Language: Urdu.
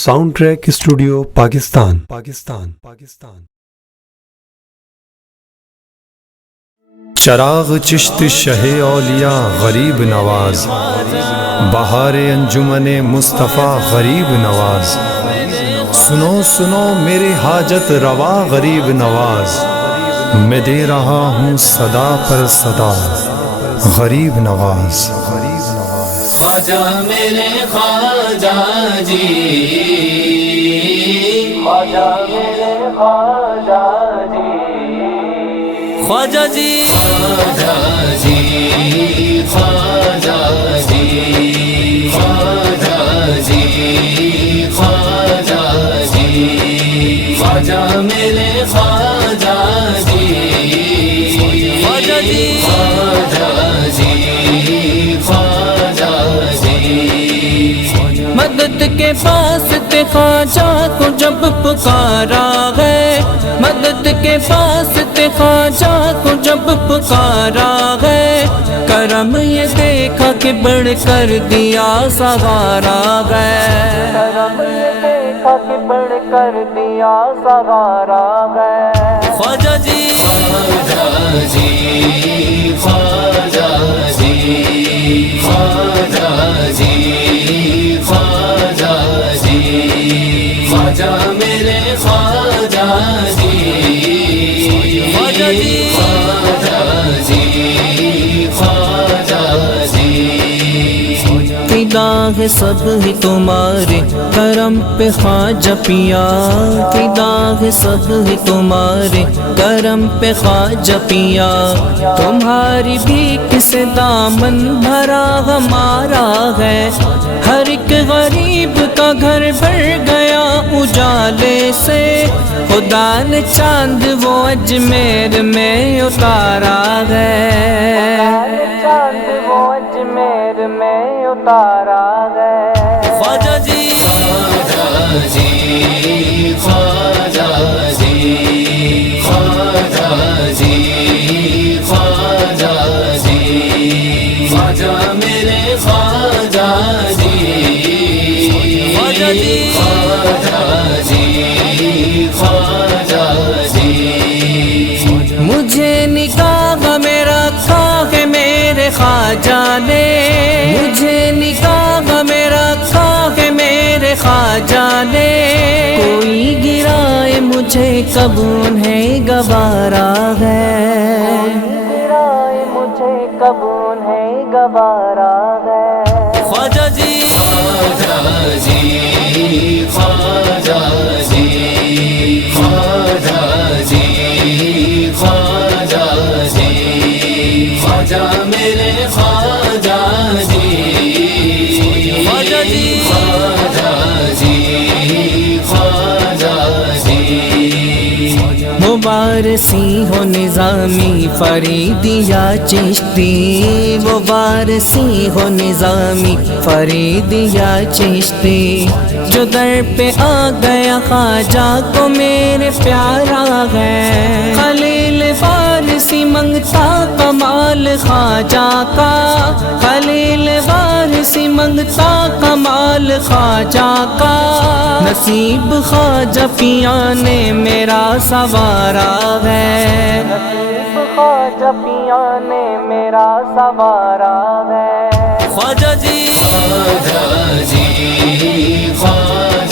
Sound track studio Pakistan. چراغ چشت شہ اولیاء غریب نواز، بہار انجمن مصطفیٰ غریب نواز، سنو سنو میرے حاجت روا غریب نواز، میں دے رہا ہوں صدا پر صدا غریب نواز۔ خواجہ میرے خواجہ جی، خواجہ میرے خواجہ جی، خواجہ جی، خواجہ جی، خواجہ جی، خواجہ جی، خواجہ جی، خواجہ میرے خواجہ جی، خواجہ جی، خواجہ جی، خواجہ جی، مدد کے پاس تے خواجہ کو جب پکارا ہے، مدد کے پاس تے خواجہ کو جب پکارا ہے، کرم یہ دیکھا کہ بڑھ کر دیا سہارا ہے، کرم یہ دیکھا کہ بڑھ کر دیا سہارا ہے۔ خواجہ جی، خواجہ جی، خواجہ جی، خواجہ جی، خواجہ جی، خواجہ میرے خواجہ جی، خواجہ جی، خواجہ جی، خواجہ جی، فدا ہے سب ہی تمہارے کرم پہ خواجہ پیا، فدا ہے سب ہی تمہارے کرم پہ خواجہ پیا، تمہاری بھیک سے دامن بھرا ہمارا ہے، ہر ایک غریب کا گھر بھر گیا اجالے سے، خدا نے چاند وہ اجمیر میں اتارا ہے، چاند وہ اجمیر میں اتارا ہے۔ خواجہ جی، خواجہ جی، خواجہ جی، خواجہ جی، خواجہ جی، خواجہ میرے خواجہ جی، خواجہ جی، خواجہ جی، خواجہ جی، مجھے نکاح میں رکھا ہے میرے خواجہ نے، مجھے نکاح میں رکھا ہے میرے خواجہ نے، کوئی گرائے مجھے کبون ہے گوارا ہے، گرائے مجھے کبون ہے گوارا ہے۔ خواجہ جی، خواجہ جی، خواجہ جی، خواجہ جی، خواجہ جی، خواجہ میرے خواجہ جی، خواجہ جی، خواجہ جی، خواجہ جی، مبارسی ہو نظامی فریدیا چشتی، مبارسی ہو نظامی فریدیا چشتی، جو در پہ آ گیا خواجہ کو میرے پیارا ہے، خلیل وارثی منگتا کمال خواجہ کا، خلیل وارثی منگتا کمال خواجہ کا، نصیب خواجہ پیا نے میرا سوارا ہے، نصیب خواجہ پیا نے میرا سوارا ہے۔ خواجہ جی، خواجہ جی، خواجہ